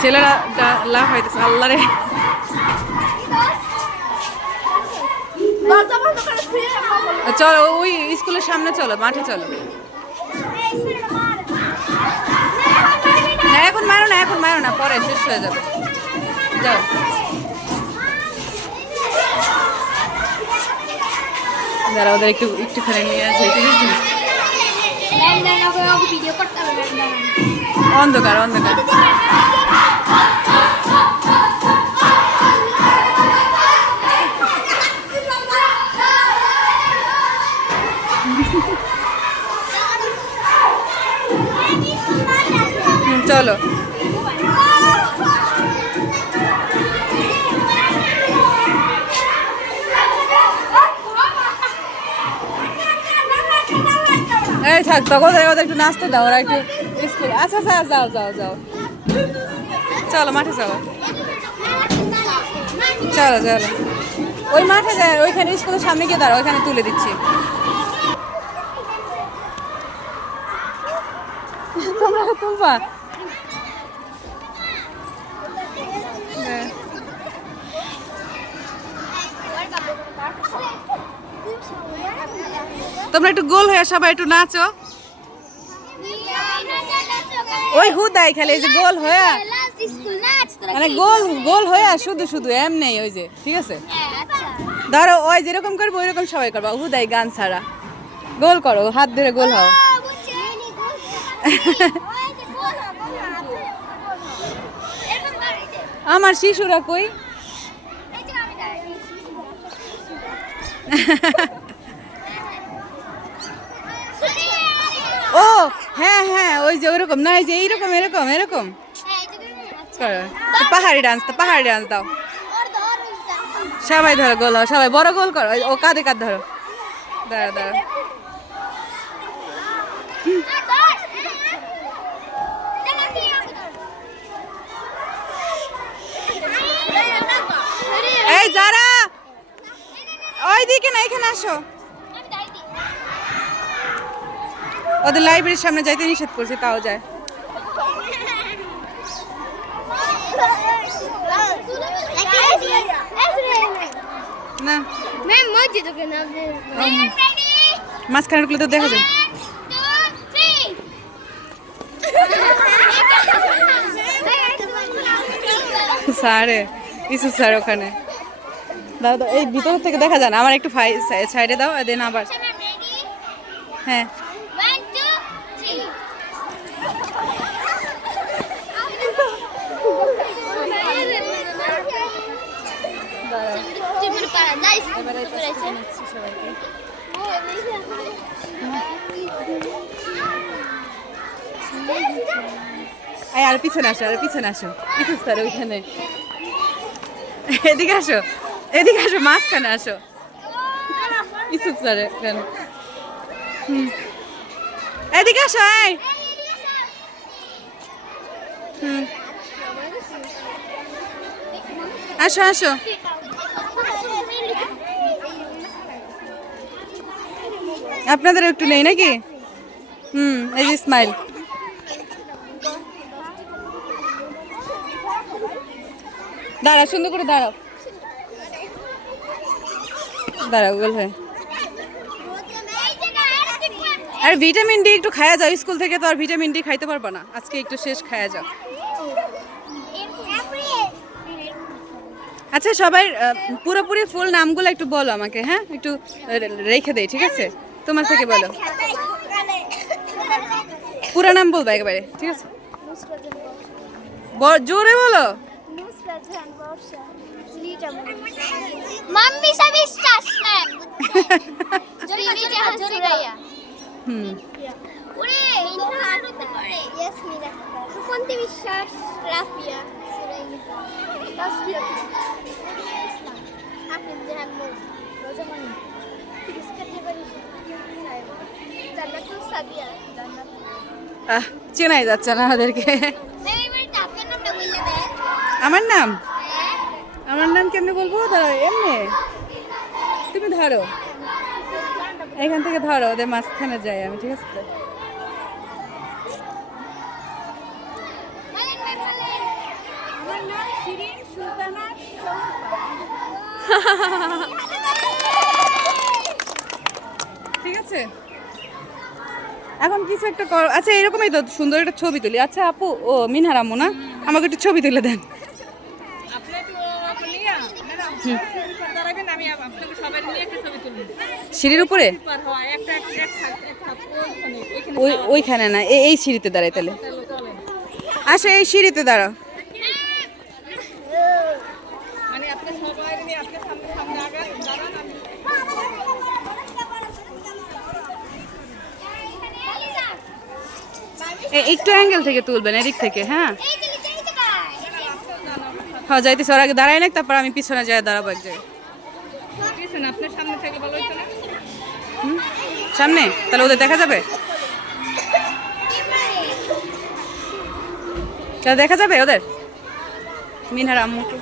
ছেলেরা লাভ হইতেছে আল্লাহ রে। চলো ওই স্কুলের সামনে চলো, মাঠে চলো। না এখন মারো না, এখন মারো না, পরে শেষ হয়ে যাবে। যাও যারা ওদের একটুখানি নিয়ে আসে। ঠিক আছে, অন্ধকার অন্ধকার। চলো এই থাক, তখন ওদের একটু নাচতে দাও, ওরা একটু স্কুল। আচ্ছা আচ্ছা, যাও যাও যাও, চলো মাঠে চলো। চলো চলো ওই মাঠে যায়, ওইখানে স্কুলের সামনে গিয়ে দাঁড়াও, ওইখানে তুলে দিচ্ছি। তোমরা তুলবা? তোমরা একটু গোল হয়ে সবাই একটু নাচো। ওই হুদাই খেলে, এই যে গোল হয়ে, মানে গোল গোল হয়ে শুধু শুধু এমনি ওই যে। ঠিক আছে, ধরো ওই যেরকম করবো ওই রকম সবাই করবা, হুদাই গান ছাড়া গোল করো, হাত ধরে গোল হও। আমার শিশুরা কই? ও হ্যাঁ হ্যাঁ, ওই যে ওইরকম না, এই যে এইরকম এরকম এরকম পাহাড়ি ডান্স। তো পাহাড়ি ডান্স দাও, সবাই ধরো গোল হও, সবাই বড় গোল করো। ও কাঁধে কাঁধ ধরো, দাঁড়া দাঁড়া। এই যারা ওইদিকে না, এখানে আসো। ওদের লাইব্রেরির সামনে যাইতে নিষেধ করছে, তাও যায় না। মাঝখানে ঢুকলে তো দেখা যায়। স্যারে ইসু স্যার ওখানে দাও দাও, এই ভিতর থেকে দেখা যায় না, আমার একটু সাইডে দাও, দেন আবার। হ্যাঁ আর পিছনে আসো, আর পিছনে আসো, ইসু স্যার ওইখানে। এদিকে আসো, এদিকে আসো, মাঝখানে আসো, ইসুফ স্যার এখানে। এদিকে আসো, এই আসো আসো। আপনাদের একটু নেই নাকি? এই যে স্মাইল। দাঁড়াও, সুন্দর করে দাঁড়াও, দাঁড়াও গোল হয়। আর ভিটামিন ডি একটু খায়া যাও, স্কুল থেকে তো আর ভিটামিন ডি খাইতে পারবা না, আজকে একটু শেষ খায়া যাও। আচ্ছা সবাই পুরোপুরি ফুল নামগুলো একটু বলো আমাকে, হ্যাঁ একটু রেখে দেই, ঠিক আছে? তোমার থেকে বলো, পুরো নাম বলবা একেবারে, ঠিক আছে? জোরে বলো। চেনাই যাচ্ছে না আমাদেরকে। আমার নাম, আমার নাম কেমনে বলবো? ধরো এমনি, তুমি ধরো এখান থেকে ধরো, ওদের মাঝখানে যাই আমি, ঠিক আছে? তো শিরিন, সুলতানা, ঠিক আছে এখন কিছু একটা কর। আচ্ছা এরকমই তো সুন্দর একটা ছবি তুলি। আচ্ছা আপু, ও মিনহার আম্মু না, আমাকে একটু ছবি তুলে দেন। সিঁড়ির উপরে ওইখানে না, এই সিঁড়িতে দাঁড়াই তাহলে। আচ্ছা এই সিঁড়িতে দাঁড়াও। একটু অ্যাঙ্গেল থেকে তুলবেন, এদিক থেকে। হ্যাঁ হ্যাঁ যাইতেছে, ওর আগে দাঁড়ায় না, তারপর আমি পিছনে যাই দাঁড়াবো এক জায়গায়। সামনে তাহলে ওদের দেখা যাবে, তাহলে দেখা যাবে ওদের মিনহার আম্মুকে।